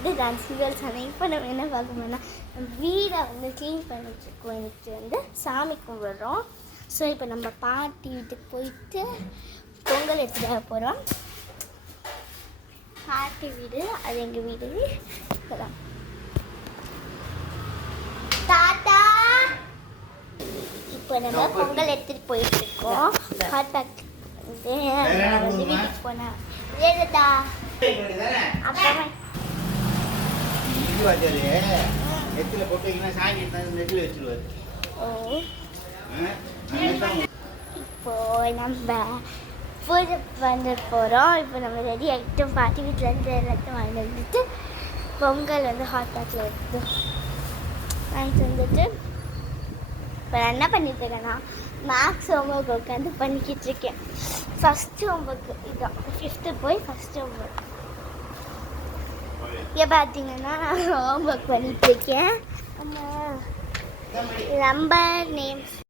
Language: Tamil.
இது டான்ஸ் கேர்ள்ஸ். ஆனால் இப்போ நம்ம என்ன பார்க்கணும்னா வீடை வந்து க்ளீன் பண்ணிட்டுருக்கோம். எனக்கு வந்து சாமி கும்பிட்றோம். ஸோ இப்போ நம்ம பாட்டி வீட்டுக்கு போயிட்டு பொங்கல் எடுத்துகிட்டு போகிறோம். பாட்டி வீடு அது எங்கள் வீடு. இப்போதான் தாத்தா இப்போ நம்ம பொங்கல் எடுத்துகிட்டு போயிட்டுருக்கோம். ஹாட் பேக் வந்து வீட்டுக்கு போனேன். ஏதா அப்புறமா இப்போ நம்ம பூஜை பண்ணிட்டு போகிறோம். இப்போ நம்ம ரெடி ஆகிட்டு பாட்டி வீட்டிலேருந்து எல்லாத்தையும் வாங்கிட்டு வந்துட்டு பொங்கல் வந்து ஹாட் பேக்கில் எடுத்து வாங்கிட்டு வந்துட்டு இப்போ நான் என்ன பண்ணிட்டு இருக்கேன்னா மேக்ஸ் ஹோம்ஒர்க் உட்காந்து பண்ணிக்கிட்டு இருக்கேன். ஃபஸ்ட்டு ஹோம்ஒர்க்கு இதுதான். 5th போய் ஃபஸ்ட்டு ஹோம்ஒர்க். இங்கே பார்த்தீங்கன்னா நான் ஹோம்ஒர்க் பண்ணிகிட்ருக்கேன். Number names